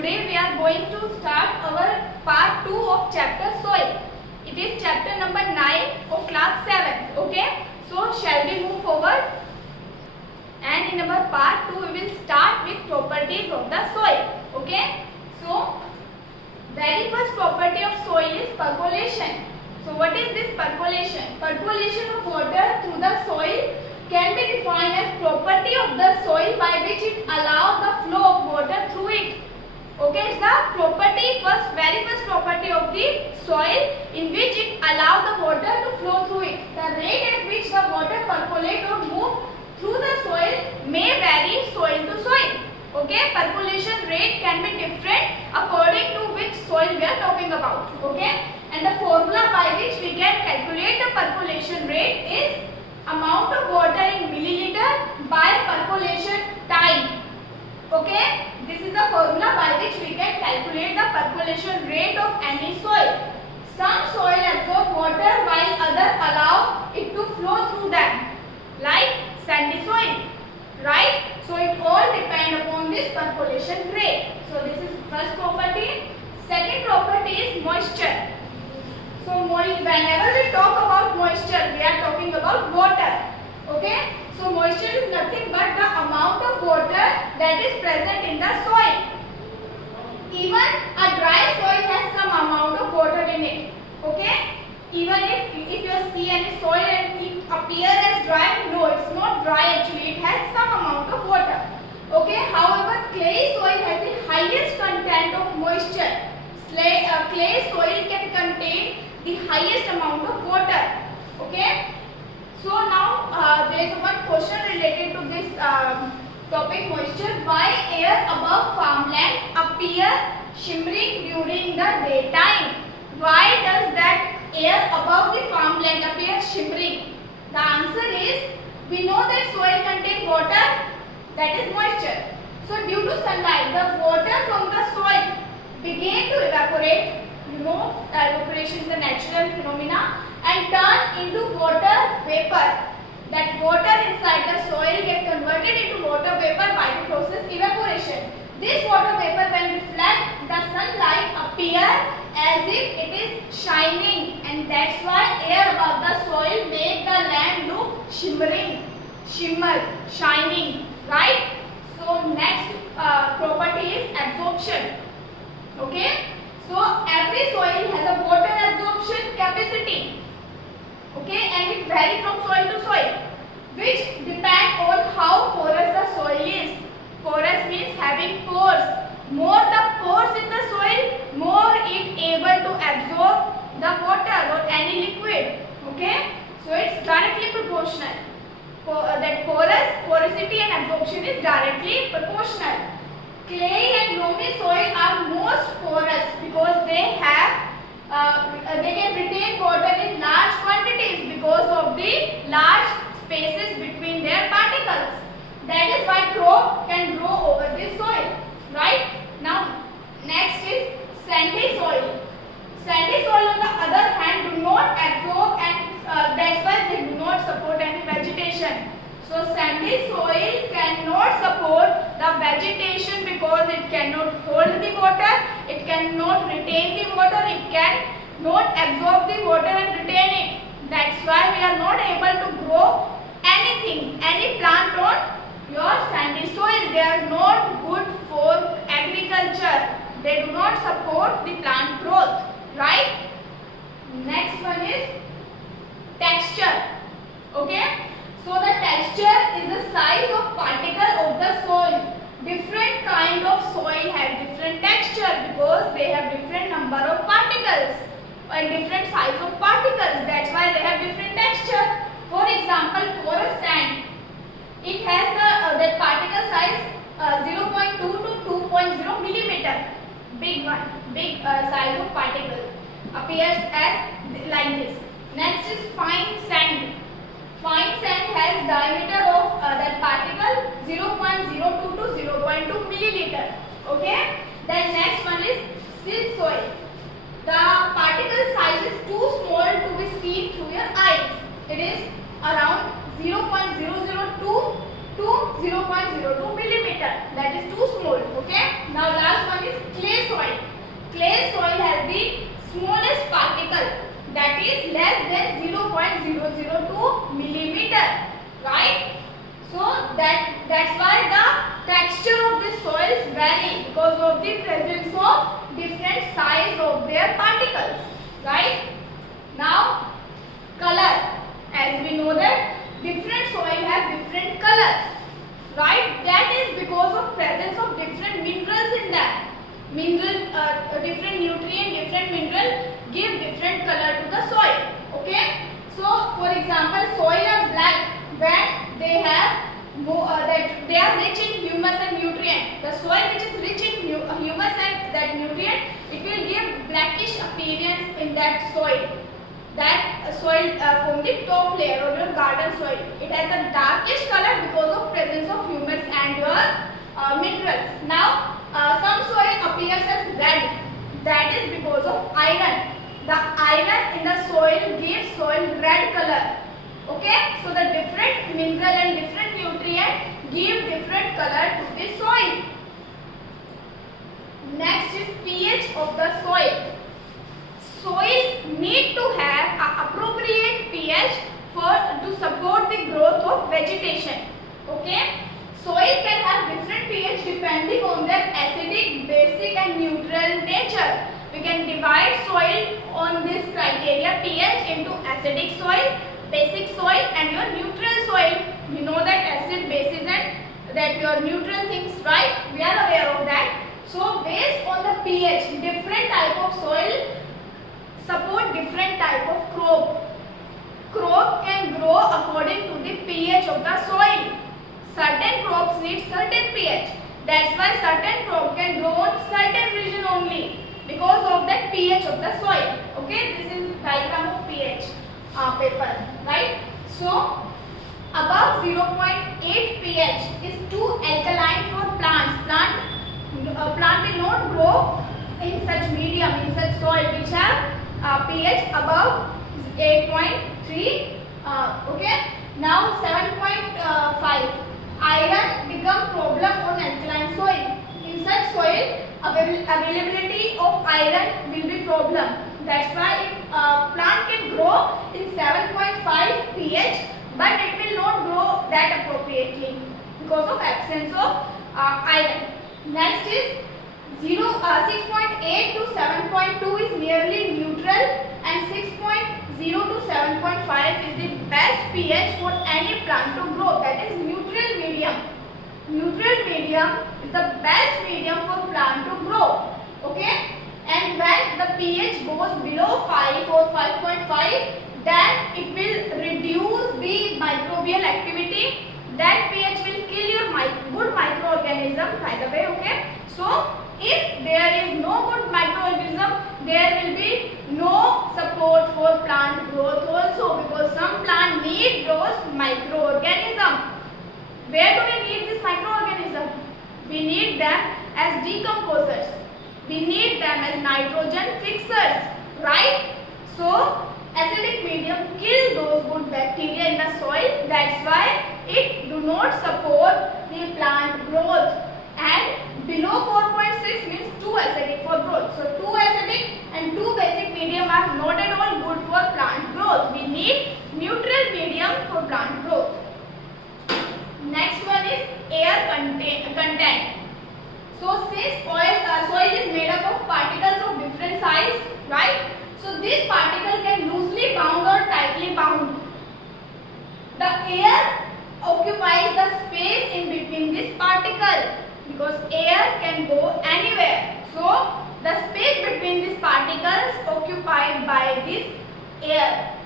Today we are going to start our part 2 of chapter soil. It is chapter number 9 of class 7. Okay. So shall we move forward? And in our part 2 we will start with properties of the soil. Okay. So very first property of soil is percolation. So what is this percolation? Percolation of water through the soil can be defined as property of the soil by which it allows the flow of water through it. Okay, it's the very first property of the soil in which it allows the water to flow through it. The rate at which the water percolate or move through the soil may vary soil to soil. Okay, percolation rate can be different according to which soil we are talking about. Okay, and the formula by which we can calculate the percolation rate is amount of water in milliliter by percolation time. Okay, this is the formula by which we can calculate the percolation rate of any soil. Some soil absorb water while others allow it to flow through them, like sandy soil, right? So it all depends upon this percolation rate. So this is first property. Second property is moisture. So whenever we talk about moisture, we are talking about water. Okay? So moisture is nothing but the amount of water that is present in the soil. Even a dry soil has some amount of water in it. Okay? Even if you see any soil and it appears as dry, no, it's not dry actually. It has some amount of water. Okay? However, clay soil has the highest content of moisture. Clay soil can contain the highest amount of water. Okay? So now there is one question related to this topic moisture. Why air above farmland appear shimmering during the daytime? Why does that air above the farmland appear shimmering? The answer is, we know that soil contains water, that is moisture. So due to sunlight, the water from the soil began to evaporate. You know, evaporation is a natural phenomena, and turn into water vapor. That water inside the soil get converted into water vapor by the process evaporation. This water vapor, when reflect the sunlight, appear as if it is shining, and that's why air above the soil make the land look shining, right? So next property is absorption. Okay? So every soil has a water absorption capacity. Okay, and it varies from soil to soil, which depend on how porous the soil is. Porous means having pores. More the pores in the soil, more it able to absorb the water or any liquid. Okay, so it's directly proportional. That porosity and absorption is directly proportional. Clay and loamy soil are most porous because they can retain water in large quantities because of the large spaces between their particles. That is why crop can grow over this soil, right? Now next is sandy soil. Sandy soil on the other hand do not absorb, and that's why they do not support any vegetation. So sandy soil cannot support the vegetation because it cannot hold the water, it cannot retain the water, it cannot absorb the water and retain it. That's why we are not able to grow anything, any plant on your sandy soil. They are not good for agriculture. They do not support the plant growth, right? Next one is texture. Okay? So the texture is the size of particle of the soil. Different kind of soil have different texture because they have different number of particles and different size of particles. That's why they have different texture. For example, porous sand. It has that particle size 0.2 to 2.0 millimeter. Big size of particle appears as like this. Next is fine sand. Fine sand has diameter of that particle 0.02 to 0.2 milliliter. Okay. Then next one is silt soil. The particle size is too small to be seen through your eyes. It is around 0.002 to 0.02 millimeter. That is too small. Okay. Now Now last one is clay soil. Clay soil has the smallest particle, that is less than 0.002 millimeter, right? So that's why the texture of the soils vary because of the presence of different size of their particles, right? Now color, as we know that different soil have different colors, right? That is because of presence of different minerals in them. Different nutrient, different mineral give different color to the soil. Okay, so for example, soil are black when they have that they are rich in humus and nutrient. The soil which is rich in humus and that nutrient, it will give blackish appearance in that soil. That soil from the top layer of your garden soil, it has a darkish color because of presence of humus and your minerals. Now some soil appears as red, that is because of iron. The iron in the soil gives soil red color. Okay, so the different mineral and different nutrient give different color to the soil. Next is pH of the soil. Soil need to have an appropriate pH to support the growth of vegetation. Okay, soil can have different pH depending on their acidic, basic and neutral nature. We can divide soil on this criteria pH into acidic soil, basic soil and your neutral soil. We know that acid, bases and that your neutral things, right? We are aware of that. So based on the pH, different type of soil support different type of crop. Crop can grow according to the pH of the soil. Certain crops need certain pH. That's why certain crop can grow on certain region only because of that pH of the soil. Okay, this is diagram of pH paper, right? So above 0.8 pH is too alkaline for plants. Plant will not grow in such medium, in such soil which have pH above 8.3. Okay, now 7.5. Iron become problem on alkaline soil. In such soil, availability of iron will be problem. That's why plant can grow in 7.5 pH, but it will not grow that appropriately because of absence of iron. Next is 6.8 to 7.2 is nearly neutral, and 6.0 to 7.5 is the best pH for any plant to grow. That is neutral medium. Neutral medium is the best medium for plant to grow. Okay, and when the pH goes below 5 or 5.5, then it will reduce the microbial activity. That pH will kill your good microorganism, by the way. Okay, so if there is no good microorganism, there will be no support for plant growth also, because some plant need those microorganisms. Where do we need this microorganism? We need them as decomposers. We need them as nitrogen fixers, right? So acidic medium kill those good bacteria in the soil. That's why it do not support the plant growth. And below 4.6 means too acidic for growth. So too acidic and too basic medium are not at all good for plant growth. We need neutral medium for plant growth. Next one is air content. So since soil is made up of particles of different size, right? So this particle can loosely bound or tightly bound. The air occupies the space in between this particle, because air can go anywhere. So the space between these particles occupied by this air.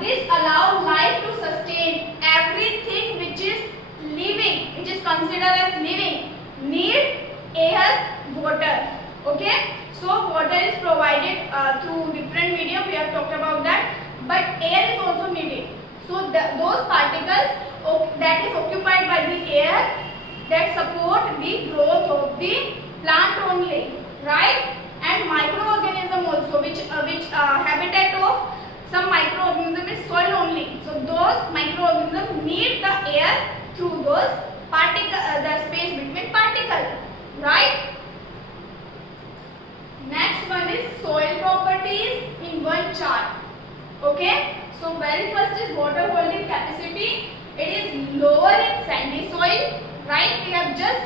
This allows life to sustain. Everything which is living, which is considered as living, need air, water. Okay, so water is provided through different medium. We have talked about that, but air is also needed. So those particles that is occupied by the air, that support the growth of the plant only, right? And microorganism also, which habitat of some microorganism is soil only. So those microorganisms need the air through those the space between particles. right? Next one is soil properties in one chart. Okay, so very first is water holding capacity. It is lower in sandy soil, right? We have just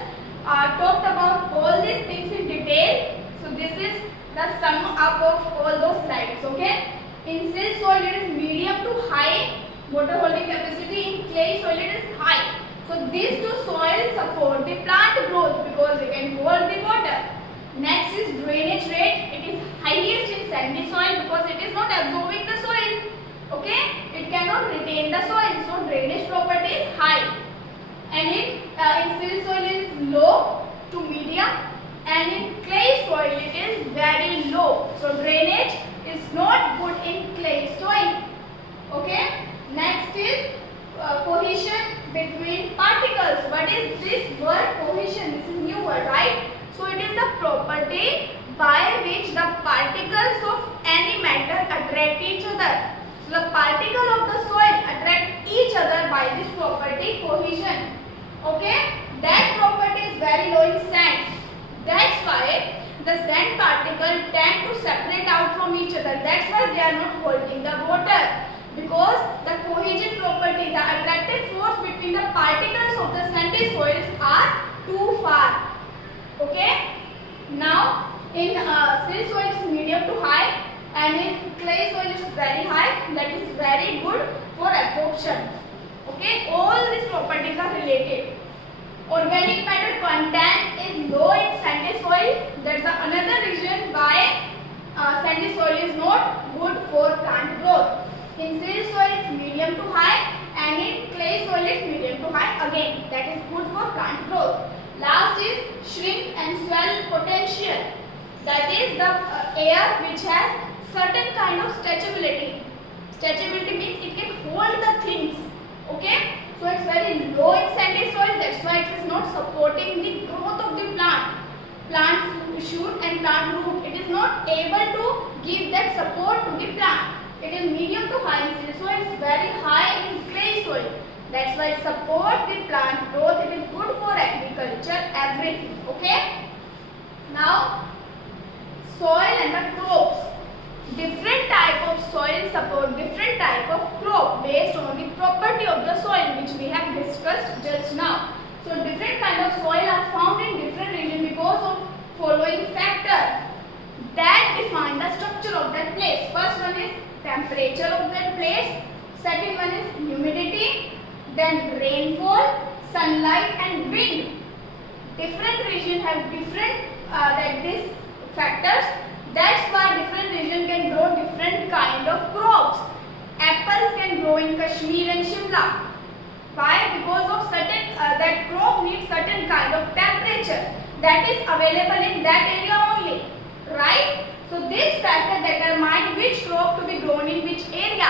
talked about all these things in detail. So this is the sum up of all those slides. Okay, in silt soil it is medium to high water holding capacity. In clay soil it is high. So these two soils support the plant growth because they can hold the water. Next is drainage rate. It is highest in sandy soil because it is not absorbing the soil. Okay, it cannot retain the soil, so drainage property is high. And in silt soil it is low to medium, and in clay soil it is very low. So drainage is not good in clay soil. Okay. Next is cohesion between particles. What is this word cohesion? This is new word, right? So it is the property by which the particles of any matter attract each other. So the particle of the soil attract each other by this property cohesion. Okay, that property is very low in sand. That's why the sand particle tend to separate out from each other. That's why they are not holding the water. Because the cohesion property, the attractive force between the particles of the sandy soils are too far. Okay. Now in silt soil is medium to high, and in clay soil is very high. That is very good for absorption. Okay. All these properties are related. Organic matter content is low in sandy soil. That's another reason why sandy soil is not good for plant growth. In silt soil it's medium to high, and in clay soil it's medium to high again. That is good for plant growth. Last is shrink and swell potential. That is the air which has certain kind of stretchability. Stretchability means it can hold the things. Okay. So it's very low in sandy soil. That's why it is not supporting the growth of the plant. Plant shoot and plant root. It is not able to give that support to the plant. It is medium to high in silt soil. It's very high in clay soil. That's why it supports the plant growth. It is good for agriculture, everything. Okay. Now, soil and the crops. Different type of soil support different type of crop based on the property of the soil, which we have discussed just now. So different kind of soil are found in different regions because of following factor that define the structure of that place. First one is temperature of that place. Second one is humidity. Then rainfall, sunlight and wind. Different regions have different these factors. That's why different region can grow different kind of crops. Apples can grow in Kashmir and Shimla. Why? Because of certain that crop needs certain kind of temperature that is available in that area only, right? So this factor determine which crop to be grown in which area.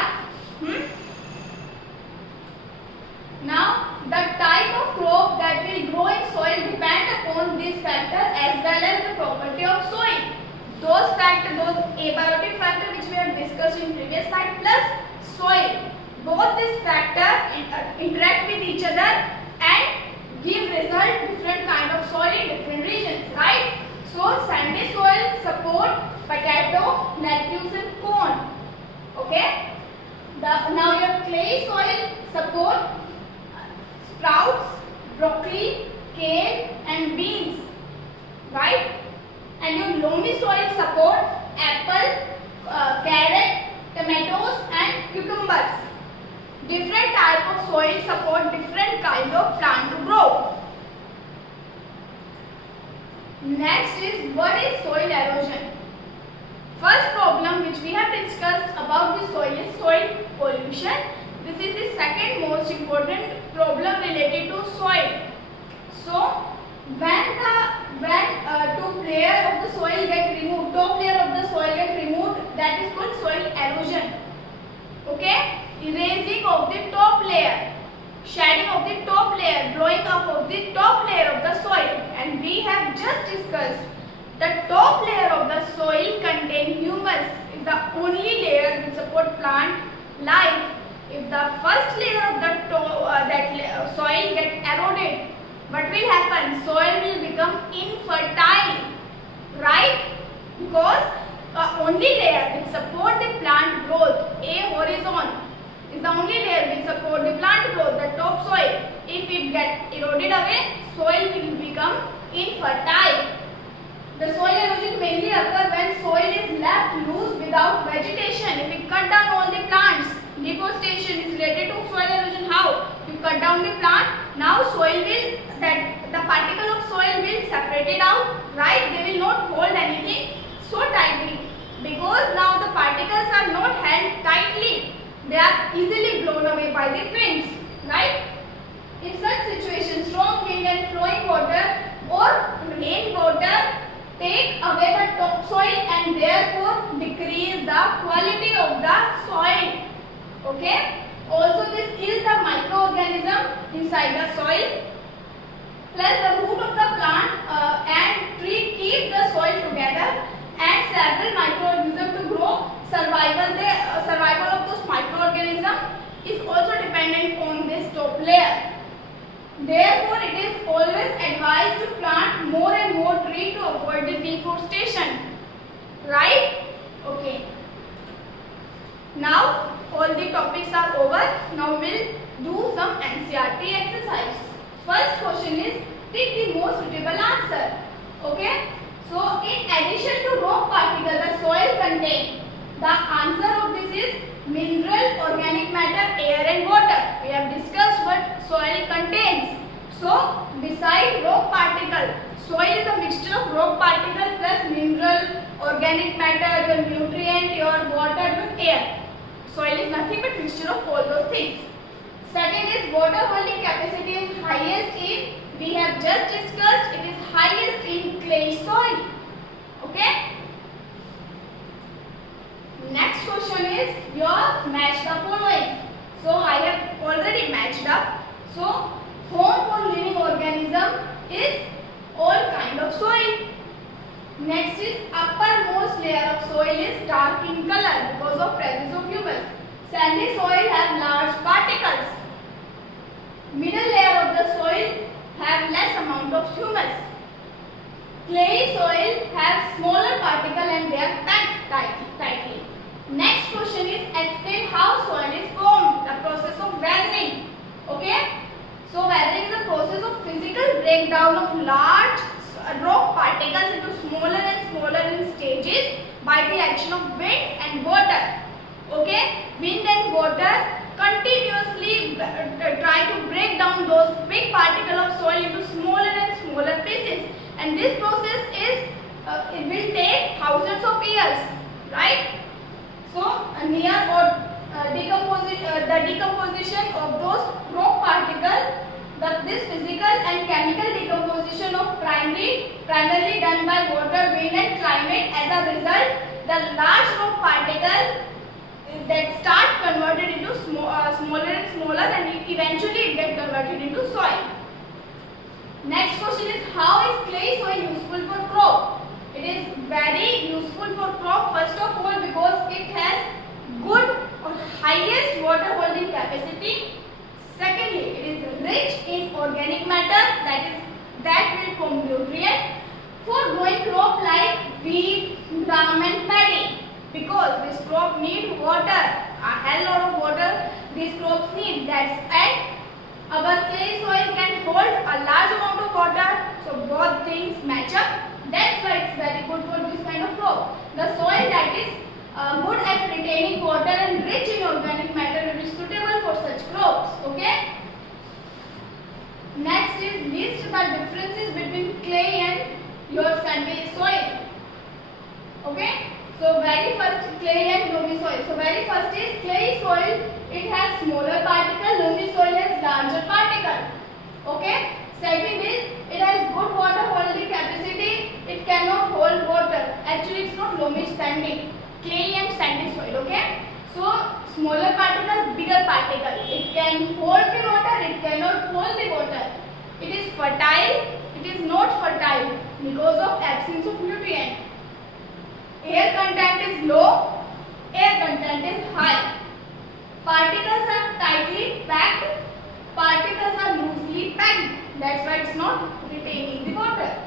Now the type of crop that will grow in soil depend upon this factor as well as the property of soil. Those factors, those abiotic factor which we have discussed in previous slide plus soil, both these factors interact with each other and give result different kind of soil in different regions, right? So sandy soil support potato, lettuce and corn. Okay. Now your clay soil support sprouts, broccoli, kale and beans, right? And your loamy soil support apple, carrot, tomatoes and cucumbers. Different type of soil support different kind of plant to grow. Next is what is soil erosion. First problem which we have discussed about the soil is soil pollution. This is the second most important problem related to soil. So when two layer of the soil get removed, top layer of the soil get removed, that is called soil erosion. Okay, erasing of the top layer, shedding of the top layer, blowing up of the top layer of the soil. And we have just discussed the top layer of the soil contain humus, is the only layer which support plant life. If the first layer of the soil get eroded, what will happen? Soil will become infertile, right? Because only layer which support the plant growth, a horizon, is the only layer which support the plant growth, the topsoil. If it get eroded away, soil will become infertile. The soil erosion mainly occurs when soil is left loose without vegetation. If we cut down all the plants, deforestation is related to soil erosion. How? You cut down the plant, now soil will, the particle of soil will separate it out, right? They will not hold anything so tightly, because now the particles are not held tightly. They are easily blown away by the winds, right? In such situations, strong wind and flowing water or rain water take away the topsoil and therefore decrease the quality of the soil. Okay? Also this kills the microorganism inside the soil. Plus the root of the plant and tree keep the soil together, and several microorganisms to grow. Survival of those microorganisms is also dependent on this top layer. Therefore, it is always advised to plant more and more trees to avoid the deforestation. Right? Okay. Now, all the topics are over. Now, we will do some NCERT exercise. First question is, pick the most suitable answer. Okay? So, in addition to rock particle, the soil contains. The answer of this is mineral, organic matter, air and water. We have discussed what soil contains. So, beside rock particle, soil is a mixture of rock particle plus mineral, organic matter, your nutrient, your water with air. Soil is nothing but mixture of all those things. Second is water holding capacity is highest in, we have just discussed, it is highest in clay soil. Okay? Next question is your match the following. So I have already matched up. So home for living organism is all kind of soil. Next is uppermost layer of soil is dark in color because of presence of humus. Sandy soil have large particles. Middle layer of the soil have less amount of humus. Clay soil have smaller particle and they are packed tightly. Next question is explain how soil is formed, the process of weathering. Okay? So weathering is a process of physical breakdown of large rock particles into smaller and smaller in stages by the action of wind and water. Okay? Wind and water continuously try to break down those big particles of soil into smaller and smaller pieces. And this process is, it will take thousands of years, right? So, near or the decomposition of those rock particles, this physical and chemical decomposition of primarily done by water, wind and climate. As a result, the large rock particle that start converted into smaller and smaller, and eventually it get converted into soil. Next question is, how is clay soil useful for crop? It is very useful for crop, first of all because it has good or highest water holding capacity. Secondly, it is rich in organic matter, that will form nutrient for growing crop like wheat, gram and paddy, because this crop need water, a hell lot of water these crops need. And our clay soil can hold a large amount of water, so both things match up. That's why it's very good for this kind of crop. The soil that is good at retaining water and rich in organic matter will be suitable for such crops. Okay. Next is list the differences between clay and your sandy soil. Okay. So very first clay and loamy soil. So very first is clay soil. It has smaller particle. Loamy soil has larger particle. Okay. Second is it has good water holding capacity. It cannot hold water. Actually, it's not loamy, it's sandy. Clay and sandy soil. Okay. So smaller particle, bigger particle. It can hold the water. It cannot hold the water. It is fertile. It is not fertile because of absence of nutrient. Air content is low. Air content is high. Particles are tightly packed. Particles are loosely packed. That's why it's not retaining the water.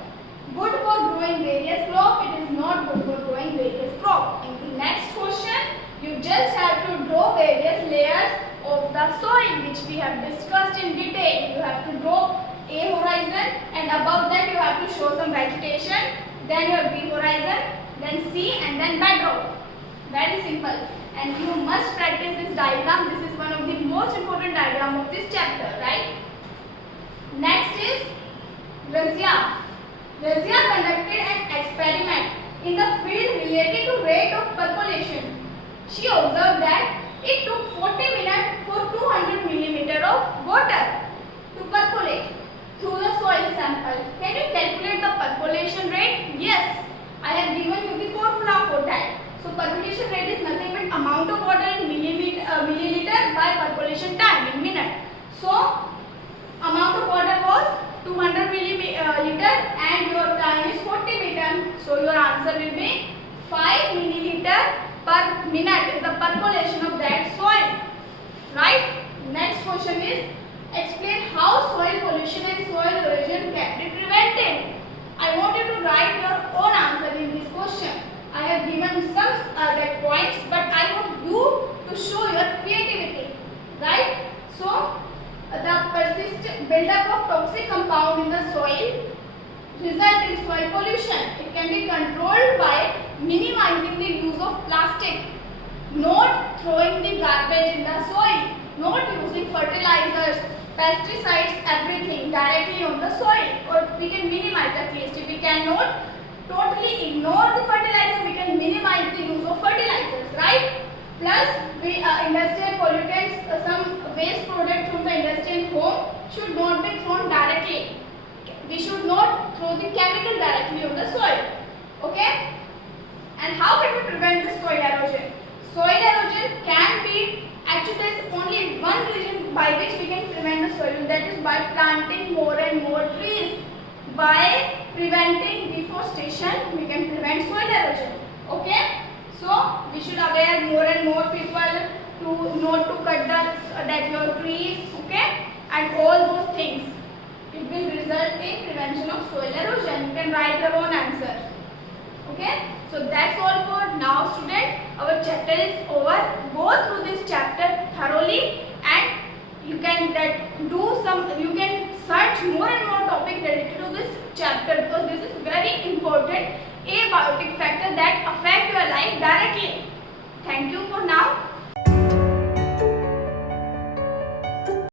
Good for growing various crop. It is not good for growing various crop. In the next question, you just have to draw various layers of the soil which we have discussed in detail. You have to draw A horizon, and above that you have to show some vegetation. Then your B horizon, then C, and then bedrock. Very simple. And you must practice this diagram. This is one of the most important diagram of this chapter, right? Next is Razia. Razia conducted an experiment in the field related to rate of percolation. She observed that it took 40 minutes for 200 millimeter of water to percolate through the soil sample. Can you calculate the percolation rate? Yes, I have given you the formula for that. So percolation rate is nothing but amount of water in milliliter by percolation time in minute. So amount of water was 200 milliliter and your time is 40 meter. So your answer will be 5 milliliter per minute is the percolation of that soil. Right? Next question is explain how soil pollution and soil erosion can be prevented. I want you to write your own answer in this question. I have given some other points, but I want you to show your creativity. Right? So the persistent buildup of toxic compound in the soil result in soil pollution. It can be controlled by minimizing the use of plastic, not throwing the garbage in the soil, not using fertilizers, pesticides, everything directly on the soil, or we can minimize at least. If we cannot totally ignore the fertilizer, we can minimize the use of fertilizers, right? Plus, industrial pollutants, some waste products from the industry and home should not be thrown directly. We should not throw the chemical directly on the soil. Okay? And how can we prevent the soil erosion? Soil erosion can be, actually there is only one reason by which we can prevent the soil, that is by planting more and more trees. By preventing deforestation, we can prevent soil erosion. Okay? So we should aware more and more people to not to cut that your trees, okay, and all those things. It will result in prevention of soil erosion. You can write your own answer. Okay, so that's all for now, students. Our chapter is over. Go through this chapter thoroughly, and you can you can search more and more topics related to this chapter, because this is very important abiotic factor that affect your life directly. Thank you for now.